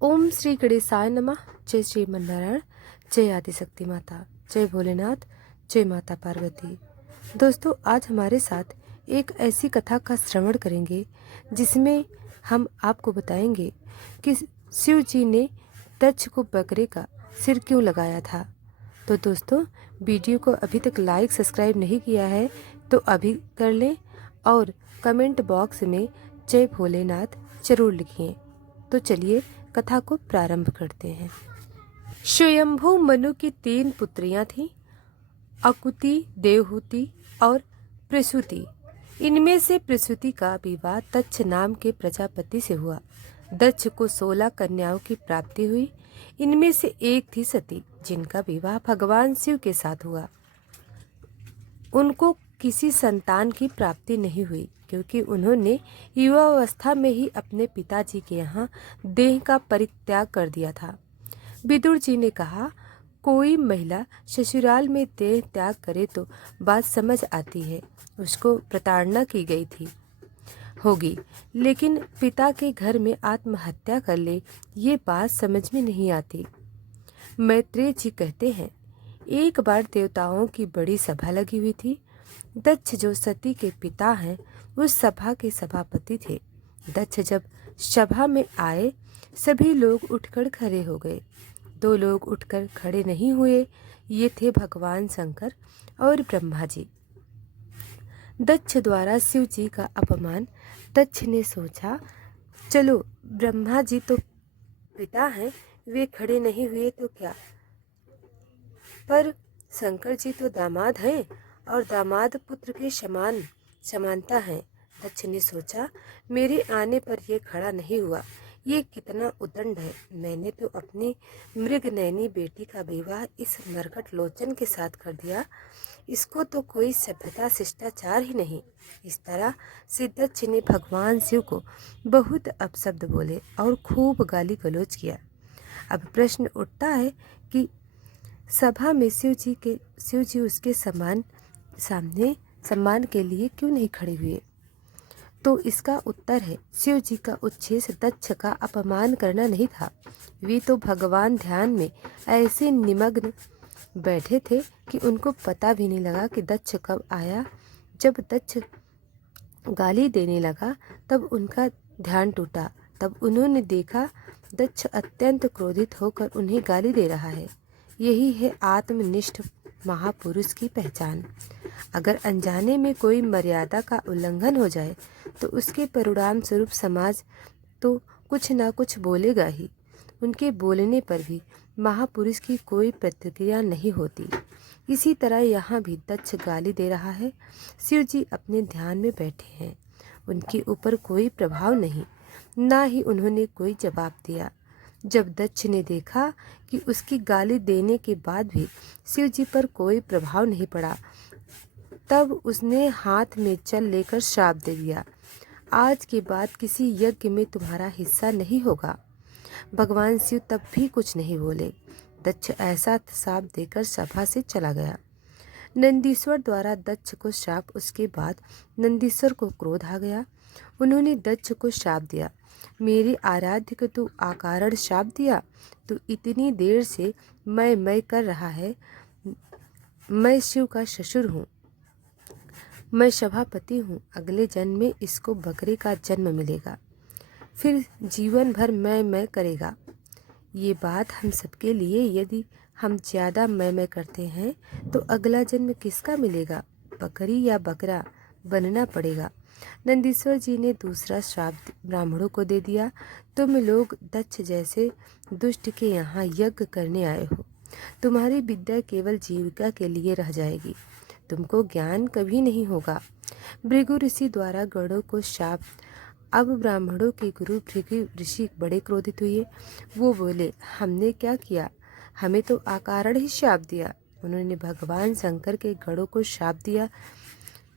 ओम श्री गणेशाय नमः। जय श्री मन्नारायण। जय आदिशक्ति माता। जय भोलेनाथ। जय माता पार्वती। दोस्तों, आज हमारे साथ एक ऐसी कथा का श्रवण करेंगे जिसमें हम आपको बताएंगे कि शिव जी ने दक्ष को बकरे का सिर क्यों लगाया था। तो दोस्तों, वीडियो को अभी तक लाइक सब्सक्राइब नहीं किया है तो अभी कर लें और कमेंट बॉक्स में जय भोलेनाथ जरूर लिखिए। तो चलिए कथा को प्रारंभ करते हैं। स्वयंभू मनु की 3 पुत्रियां थीं, अकुति, देवहूति और प्रसूति। इनमें से प्रसूति का विवाह दक्ष नाम के प्रजापति से हुआ। दक्ष को 16 कन्याओं की प्राप्ति हुई। इनमें से एक थी सती, जिनका विवाह भगवान शिव के साथ हुआ। उनको किसी संतान की प्राप्ति नहीं हुई क्योंकि उन्होंने युवावस्था में ही अपने पिताजी के यहाँ देह का परित्याग कर दिया था। विदुर जी ने कहा, कोई महिला ससुराल में देह त्याग करे तो बात समझ आती है, उसको प्रताड़ना की गई थी होगी, लेकिन पिता के घर में आत्महत्या कर ले, ये बात समझ में नहीं आती। मैत्रेय जी कहते हैं, एक बार देवताओं की बड़ी सभा लगी हुई थी। दक्ष जो सती के पिता हैं, उस सभा के सभापति थे। दक्ष जब सभा में आए, सभी लोग उठकर खड़े हो गए। 2 लोग उठकर खड़े नहीं हुए, ये थे भगवान शंकर और ब्रह्मा जी। दक्ष द्वारा शिव जी का अपमान। दक्ष ने सोचा, चलो ब्रह्मा जी तो पिता हैं, वे खड़े नहीं हुए तो क्या, पर शंकर जी तो दामाद हैं और दामाद पुत्र के समानता है। दक्ष ने सोचा, मेरे आने पर यह खड़ा नहीं हुआ, ये कितना उदंड है। मैंने तो अपनी मृगनयनी बेटी का विवाह इस मरकट लोचन के साथ कर दिया, इसको तो कोई सभ्यता शिष्टाचार ही नहीं। इस तरह से दक्ष ने भगवान शिव को बहुत अपशब्द बोले और खूब गाली गलौज किया। अब प्रश्न उठता है कि सभा में शिव जी उसके सम्मान के लिए क्यों नहीं खड़े हुए। तो इसका उत्तर है, शिव जी का उद्देश्य दक्ष का अपमान करना नहीं था। वे तो भगवान ध्यान में ऐसे निमग्न बैठे थे कि उनको पता भी नहीं लगा कि दक्ष कब आया। जब दक्ष गाली देने लगा तब उनका ध्यान टूटा। तब उन्होंने देखा दक्ष अत्यंत क्रोधित होकर उन्हें गाली दे रहा है। यही है आत्मनिष्ठ महापुरुष की पहचान। अगर अनजाने में कोई मर्यादा का उल्लंघन हो जाए तो उसके परिणाम स्वरूप समाज तो कुछ ना कुछ बोलेगा ही। उनके बोलने पर भी महापुरुष की कोई प्रतिक्रिया नहीं होती। इसी तरह यहाँ भी दक्ष गाली दे रहा है। शिव जी अपने ध्यान में बैठे हैं, उनके ऊपर कोई प्रभाव नहीं, ना ही उन्होंने कोई जवाब दिया। जब दक्ष ने देखा कि उसकी गाली देने के बाद भी शिव जी पर कोई प्रभाव नहीं पड़ा, तब उसने हाथ में जल लेकर श्राप दे दिया, आज के बाद किसी यज्ञ में तुम्हारा हिस्सा नहीं होगा। भगवान शिव तब भी कुछ नहीं बोले। दक्ष ऐसा श्राप देकर सभा से चला गया। नंदीश्वर द्वारा दक्ष को श्राप। उसके बाद नंदीश्वर को क्रोध आ गया। उन्होंने दक्ष को श्राप दिया, मेरे आराध्य को तू अकारण श्राप दिया। तू इतनी देर से मैं कर रहा है। मैं शिव का ससुर हूँ, मैं सभापति हूँ। अगले जन्म में इसको बकरे का जन्म मिलेगा, फिर जीवन भर मैं करेगा। ये बात हम सबके लिए, यदि हम ज़्यादा मैं करते हैं तो अगला जन्म किसका मिलेगा, बकरी या बकरा बनना पड़ेगा। नंदीश्वर जी ने दूसरा श्राप ब्राह्मणों को दे दिया, तुम लोग दक्ष जैसे दुष्ट के यहाँ यज्ञ करने आए हो, तुम्हारी विद्या केवल जीविका के लिए रह जाएगी, तुमको ज्ञान कभी नहीं होगा। भृगु ऋषि द्वारा गणों को शाप। अब ब्राह्मणों के गुरु भृगु ऋषि बड़े क्रोधित हुए। वो बोले, हमने क्या किया, हमें तो अकारण ही शाप दिया। उन्होंने भगवान शंकर के गणों को शाप दिया,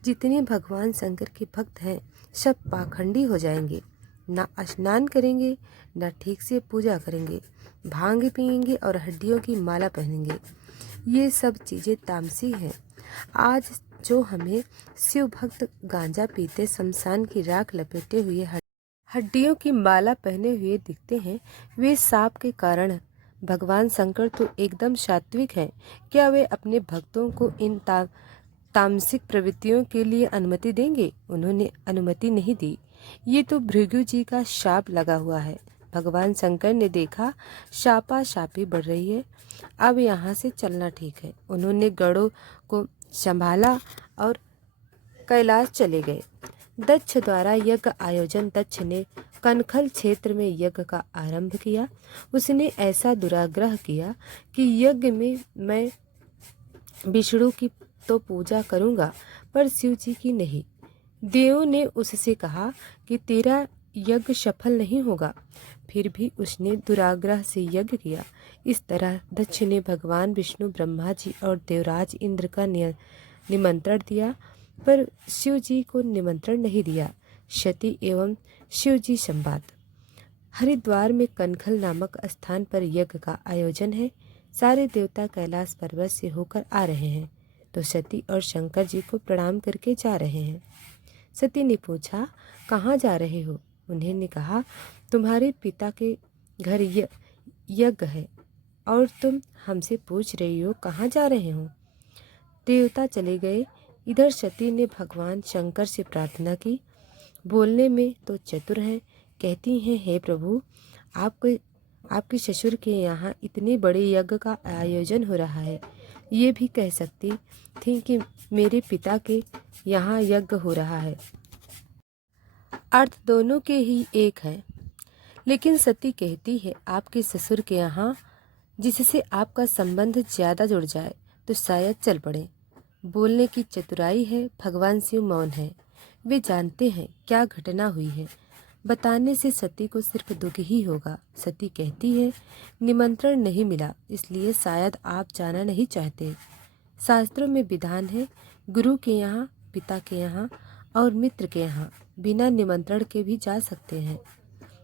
जितने भगवान शंकर के भक्त हैं सब पाखंडी हो जाएंगे, ना स्नान करेंगे, ना ठीक से पूजा करेंगे, भांग पिएंगे और हड्डियों की माला पहनेंगे। ये सब चीज़ें तामसी हैं। आज जो हमें शिव भक्त गांजा पीते, शमशान की राख लपेटे हुए हड्डियों की माला पहने हुए दिखते हैं। वे साप के कारण। भगवान शंकर तो एकदम सात्विक हैं। क्या वे अपने भक्तों को इन तामसिक प्रवृत्तियों के लिए अनुमति देंगे? उन्होंने अनुमति नहीं दी। ये तो भृगु जी का शाप लगा हुआ है। भगवान शंकर ने देखा शापा शापी बढ़ रही है, अब यहाँ से चलना ठीक है। उन्होंने गढ़ों को संभाला और कैलाश चले गए। दक्ष द्वारा यज्ञ आयोजन। दक्ष ने कनखल क्षेत्र में यज्ञ का आरंभ किया। उसने ऐसा दुराग्रह किया कि यज्ञ में मैं विष्णु की तो पूजा करूंगा पर शिव जी की नहीं। देवों ने उससे कहा कि तेरा यज्ञ सफल नहीं होगा, फिर भी उसने दुराग्रह से यज्ञ किया। इस तरह दक्ष ने भगवान विष्णु, ब्रह्मा जी और देवराज इंद्र का निमंत्रण दिया पर शिव जी को निमंत्रण नहीं दिया। सती एवं शिव जी संवाद। हरिद्वार में कनखल नामक स्थान पर यज्ञ का आयोजन है। सारे देवता कैलाश पर्वत से होकर आ रहे हैं तो सती और शंकर जी को प्रणाम करके जा रहे हैं। सती ने पूछा, कहाँ जा रहे हो? उन्होंने कहा, तुम्हारे पिता के घर यज्ञ है और तुम हमसे पूछ रही हो कहाँ जा रहे हो। देवता चले गए। इधर सती ने भगवान शंकर से प्रार्थना की। बोलने में तो चतुर है। कहती हैं, हे प्रभु, आपके ससुर के यहाँ इतने बड़े यज्ञ का आयोजन हो रहा है। ये भी कह सकती थी कि मेरे पिता के यहाँ यज्ञ हो रहा है। अर्थ दोनों के ही एक है। लेकिन सती कहती है, आपके ससुर के यहाँ जिससे आपका संबंध ज़्यादा जुड़ जाए तो शायद चल पड़े। बोलने की चतुराई है। भगवान शिव मौन है। वे जानते हैं क्या घटना हुई है। बताने से सती को सिर्फ दुख ही होगा। सती कहती है, निमंत्रण नहीं मिला इसलिए शायद आप जाना नहीं चाहते। शास्त्रों में विधान है, गुरु के यहाँ, पिता के यहाँ और मित्र के यहाँ बिना निमंत्रण के भी जा सकते हैं।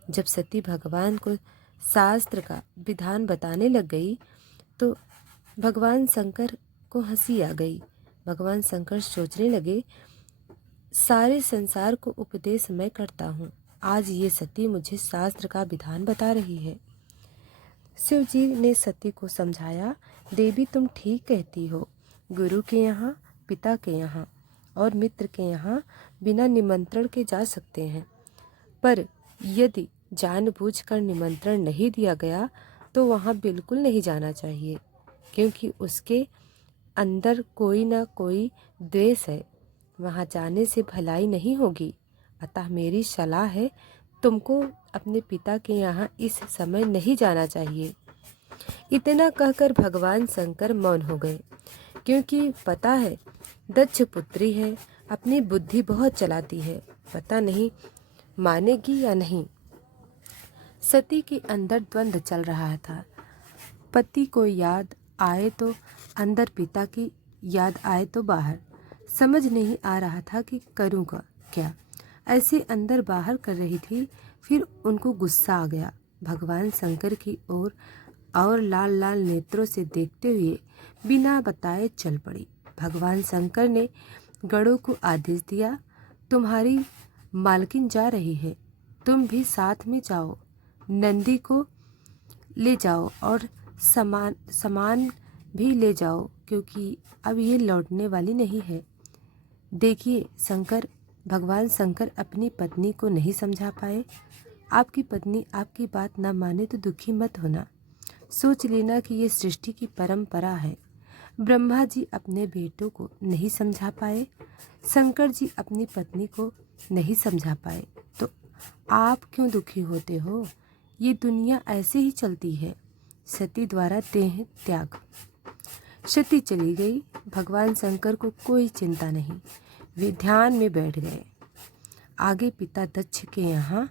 जब सती भगवान को शास्त्र का विधान बताने लग गई तो भगवान शंकर को हंसी आ गई। भगवान शंकर सोचने लगे, सारे संसार को उपदेश मैं करता हूँ, आज ये सती मुझे शास्त्र का विधान बता रही है। शिव जी ने सती को समझाया, देवी तुम ठीक कहती हो। गुरु के यहाँ, पिता के यहाँ और मित्र के यहाँ बिना निमंत्रण के जा सकते हैं, पर यदि जानबूझकर निमंत्रण नहीं दिया गया तो वहाँ बिल्कुल नहीं जाना चाहिए, क्योंकि उसके अंदर कोई ना कोई द्वेष है। वहाँ जाने से भलाई नहीं होगी। अतः मेरी सलाह है, तुमको अपने पिता के यहाँ इस समय नहीं जाना चाहिए। इतना कहकर भगवान शंकर मौन हो गए, क्योंकि पता है दक्ष पुत्री है, अपनी बुद्धि बहुत चलाती है, पता नहीं मानेगी या नहीं। सती के अंदर द्वंद्व चल रहा था। पति को याद आए तो अंदर, पिता की याद आए तो बाहर। समझ नहीं आ रहा था कि करूँगा क्या। ऐसे अंदर बाहर कर रही थी। फिर उनको गुस्सा आ गया। भगवान शंकर की ओर और लाल लाल नेत्रों से देखते हुए बिना बताए चल पड़ी। भगवान शंकर ने गरुड़ को आदेश दिया, तुम्हारी मालकिन जा रही है, तुम भी साथ में जाओ। नंदी को ले जाओ और सामान भी ले जाओ, क्योंकि अब ये लौटने वाली नहीं है। देखिए शंकर, भगवान शंकर अपनी पत्नी को नहीं समझा पाए। आपकी पत्नी आपकी बात ना माने तो दुखी मत होना। सोच लेना कि ये सृष्टि की परंपरा है। ब्रह्मा जी अपने बेटों को नहीं समझा पाए, शंकर जी अपनी पत्नी को नहीं समझा पाए, तो आप क्यों दुखी होते हो? ये दुनिया ऐसे ही चलती है। सती द्वारा देह त्याग। सती चली गई। भगवान शंकर को कोई चिंता नहीं, वे ध्यान में बैठ गए। आगे पिता दक्ष के यहाँ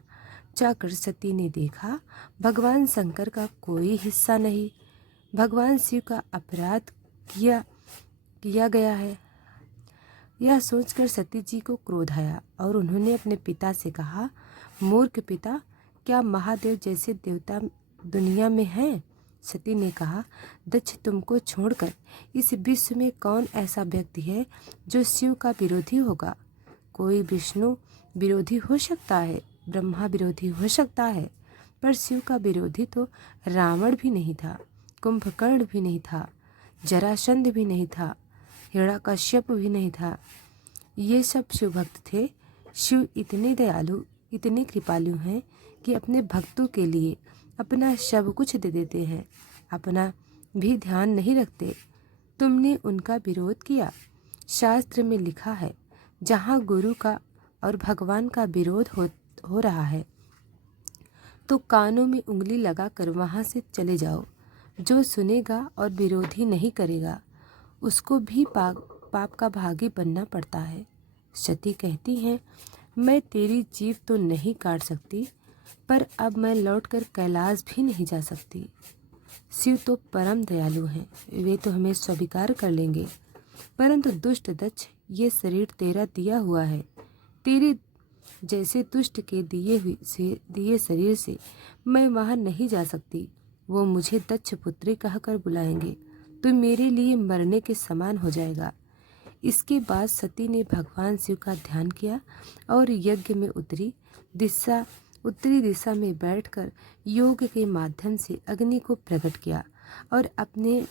जाकर सती ने देखा भगवान शंकर का कोई हिस्सा नहीं। भगवान शिव का अपराध किया गया है। यह सोचकर सती जी को क्रोध आया और उन्होंने अपने पिता से कहा, मूर्ख पिता, क्या महादेव जैसे देवता दुनिया में हैं? सती ने कहा, दक्ष तुमको छोड़कर इस विश्व में कौन ऐसा व्यक्ति है जो शिव का विरोधी होगा? कोई विष्णु विरोधी हो सकता है, ब्रह्मा विरोधी हो सकता है, पर शिव का विरोधी तो रावण भी नहीं था, कुंभकर्ण भी नहीं था, जरासंध भी नहीं था, हिरण्यकश्यप भी नहीं था। ये सब शिव भक्त थे। शिव इतने दयालु, इतने कृपालु हैं कि अपने भक्तों के लिए अपना सब कुछ दे देते हैं, अपना भी ध्यान नहीं रखते। तुमने उनका विरोध किया। शास्त्र में लिखा है, जहाँ गुरु का और भगवान का विरोध हो रहा है तो कानों में उंगली लगाकर वहाँ से चले जाओ। जो सुनेगा और विरोधी नहीं करेगा उसको भी पाप का भागी बनना पड़ता है। सती कहती हैं, मैं तेरी जीभ तो नहीं काट सकती, पर अब मैं लौटकर कैलाश भी नहीं जा सकती। शिव तो परम दयालु हैं, वे तो हमें स्वीकार कर लेंगे, परंतु दुष्ट दक्ष, ये शरीर तेरा दिया हुआ है। तेरे जैसे दुष्ट के दिए शरीर से मैं वहाँ नहीं जा सकती। वो मुझे दक्ष पुत्री कहकर बुलाएंगे तो मेरे लिए मरने के समान हो जाएगा। इसके बाद सती ने भगवान शिव का ध्यान किया और यज्ञ में उत्तरी दिशा में बैठकर योग के माध्यम से अग्नि को प्रकट किया और अपने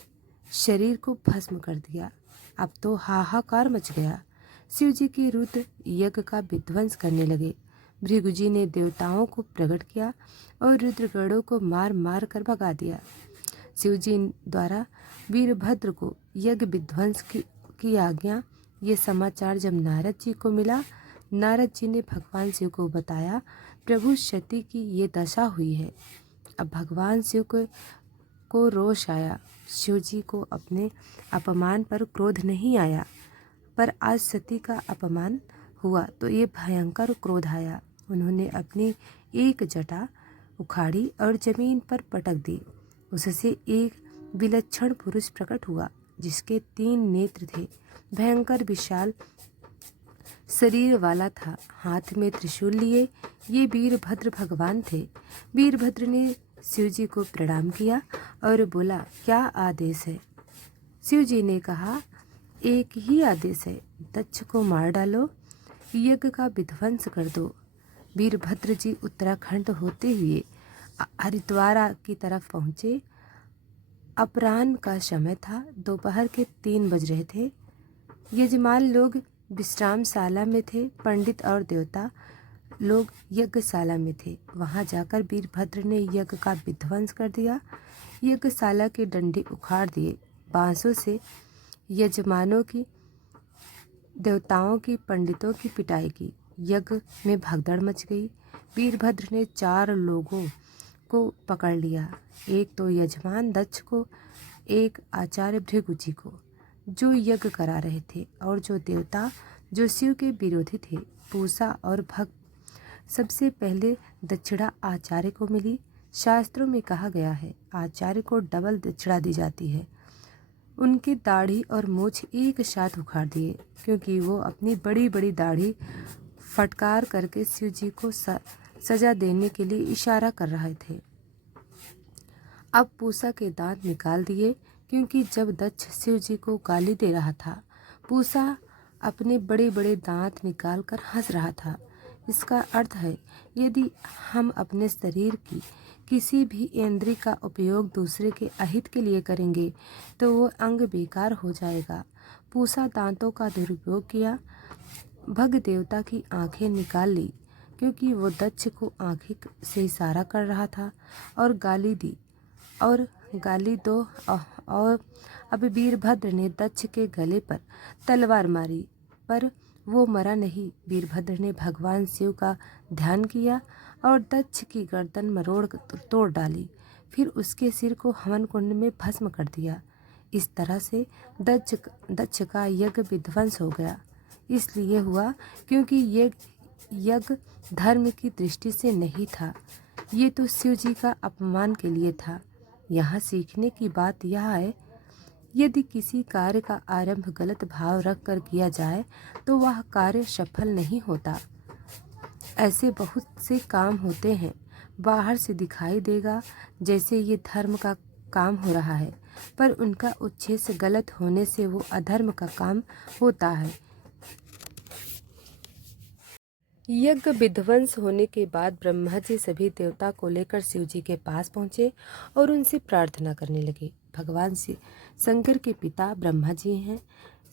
शरीर को भस्म कर दिया। अब तो हाहाकार मच गया। शिव जी के रुद्र यज्ञ का विध्वंस करने लगे। भृगु जी ने देवताओं को प्रकट किया और रुद्रगणों को मार मार कर भगा दिया। शिव जी द्वारा वीरभद्र को यज्ञ विध्वंस की आज्ञा। ये समाचार जब नारद जी को मिला, नारद जी ने भगवान शिव को बताया, प्रभु सती की ये दशा हुई है। अब भगवान शिव को रोष आया। शिव जी को अपने अपमान पर क्रोध नहीं आया, पर आज सती का अपमान हुआ तो ये भयंकर क्रोध आया। उन्होंने अपनी एक जटा उखाड़ी और जमीन पर पटक दी। उससे एक विलक्षण पुरुष प्रकट हुआ, जिसके 3 नेत्र थे, भयंकर विशाल शरीर वाला था, हाथ में त्रिशूल लिए। ये वीरभद्र भगवान थे। वीरभद्र ने शिव जी को प्रणाम किया और बोला, क्या आदेश है? शिव जी ने कहा, एक ही आदेश है, दक्ष को मार डालो, यज्ञ का विध्वंस कर दो। वीरभद्र जी उत्तराखंड होते हुए हरिद्वार की तरफ पहुँचे। अपराह्न का समय था, दोपहर के 3 बज रहे थे। यजमान लोग विश्रामशाला में थे, पंडित और देवता लोग यज्ञशाला में थे। वहां जाकर वीरभद्र ने यज्ञ का विध्वंस कर दिया। यज्ञशाला के डंडे उखाड़ दिए, बांसों से यजमानों की, देवताओं की, पंडितों की पिटाई की। यज्ञ में भगदड़ मच गई। वीरभद्र ने 4 लोगों को पकड़ लिया, एक तो यजमान दक्ष को, एक आचार्य भृगु जी को जो यज्ञ करा रहे थे, और जो देवता जो शिव के विरोधी थे, पूषा और भक्त। सबसे पहले दक्षिणा आचार्य को मिली। शास्त्रों में कहा गया है, आचार्य को डबल दक्षिणा दी जाती है। उनकी दाढ़ी और मूछ एक साथ उखाड़ दिए, क्योंकि वो अपनी बड़ी बड़ी दाढ़ी फटकार करके शिव जी को सजा देने के लिए इशारा कर रहे थे। अब पूषा के दांत निकाल दिए, क्योंकि जब दक्ष शिव जी को गाली दे रहा था, पूषा अपने बड़े बड़े दांत निकाल कर हंस रहा था। इसका अर्थ है, यदि हम अपने शरीर की किसी भी इंद्रिय का उपयोग दूसरे के अहित के लिए करेंगे तो वो अंग बेकार हो जाएगा। पूषा दांतों का दुरुपयोग किया। भग देवता की आंखें निकाल ली, क्योंकि वो दक्ष को आंखें से इशारा कर रहा था, और गाली दी और गाली दो। और अब वीरभद्र ने दक्ष के गले पर तलवार मारी, पर वो मरा नहीं। वीरभद्र ने भगवान शिव का ध्यान किया और दक्ष की गर्दन मरोड़ तोड़ डाली, फिर उसके सिर को हवन कुंड में भस्म कर दिया। इस तरह से दक्ष का यज्ञ विध्वंस हो गया। इसलिए हुआ क्योंकि ये यज्ञ धर्म की दृष्टि से नहीं था, ये तो शिव जी का अपमान के लिए था। यहाँ सीखने की बात यह है, यदि किसी कार्य का आरंभ गलत भाव रख कर किया जाए तो वह कार्य सफल नहीं होता। ऐसे बहुत से काम होते हैं, बाहर से दिखाई देगा जैसे ये धर्म का काम हो रहा है, पर उनका उद्देश्य गलत होने से वो अधर्म का काम होता है। यज्ञ विध्वंस होने के बाद ब्रह्मा जी सभी देवता को लेकर शिव जी के पास पहुँचे और उनसे प्रार्थना करने लगे। भगवान शंकर के पिता ब्रह्मा जी हैं।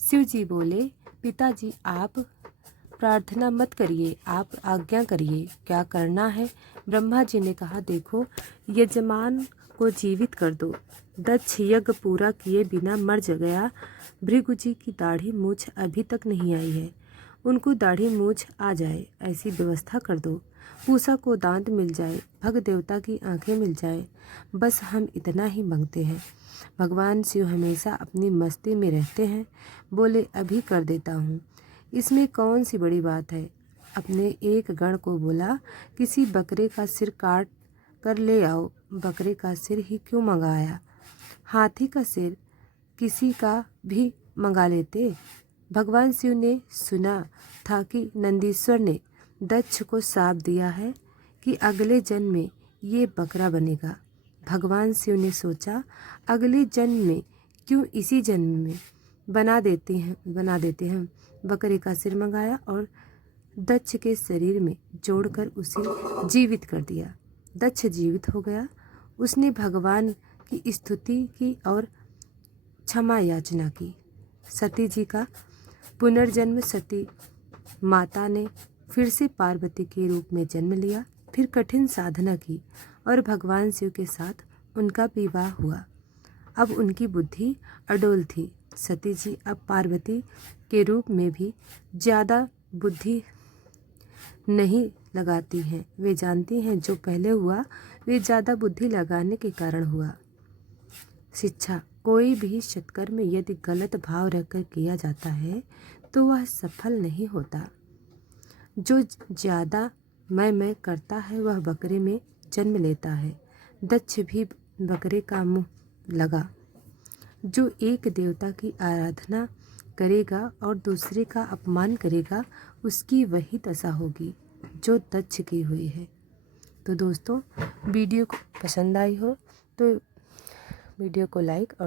शिव जी बोले, पिताजी आप प्रार्थना मत करिए, आप आज्ञा करिए, क्या करना है। ब्रह्मा जी ने कहा, देखो यजमान को जीवित कर दो। दक्ष यज्ञ पूरा किए बिना मर गया। भृगु जी की दाढ़ी मूछ अभी तक नहीं आई है, उनको दाढ़ी मूछ आ जाए ऐसी व्यवस्था कर दो। पूषा को दांत मिल जाए, भग देवता की आंखें मिल जाए, बस हम इतना ही मांगते हैं। भगवान शिव हमेशा अपनी मस्ती में रहते हैं। बोले, अभी कर देता हूँ, इसमें कौन सी बड़ी बात है। अपने एक गण को बोला, किसी बकरे का सिर काट कर ले आओ। बकरे का सिर ही क्यों मंगाया, हाथी का सिर किसी का भी मंगा लेते। भगवान शिव ने सुना था कि नंदीश्वर ने दक्ष को शाप दिया है कि अगले जन्म में ये बकरा बनेगा। भगवान शिव ने सोचा, अगले जन्म में क्यों इसी जन्म में बना देते हैं। बकरे का सिर मंगाया और दक्ष के शरीर में जोड़कर उसे जीवित कर दिया। दक्ष जीवित हो गया। उसने भगवान की स्तुति की और क्षमा याचना की। सती जी का पुनर्जन्म। सती माता ने फिर से पार्वती के रूप में जन्म लिया, फिर कठिन साधना की और भगवान शिव के साथ उनका विवाह हुआ। अब उनकी बुद्धि अडोल थी। सती जी अब पार्वती के रूप में भी ज़्यादा बुद्धि नहीं लगाती हैं। वे जानती हैं जो पहले हुआ वे ज़्यादा बुद्धि लगाने के कारण हुआ। शिक्षा, कोई भी सत्कर्म यदि गलत भाव रखकर किया जाता है तो वह सफल नहीं होता। जो ज़्यादा मैं करता है वह बकरे में जन्म लेता है। दक्ष भी बकरे का मुँह लगा। जो एक देवता की आराधना करेगा और दूसरे का अपमान करेगा उसकी वही दशा होगी जो दक्ष की हुई है। तो दोस्तों, वीडियो को पसंद आई हो तो वीडियो को लाइक और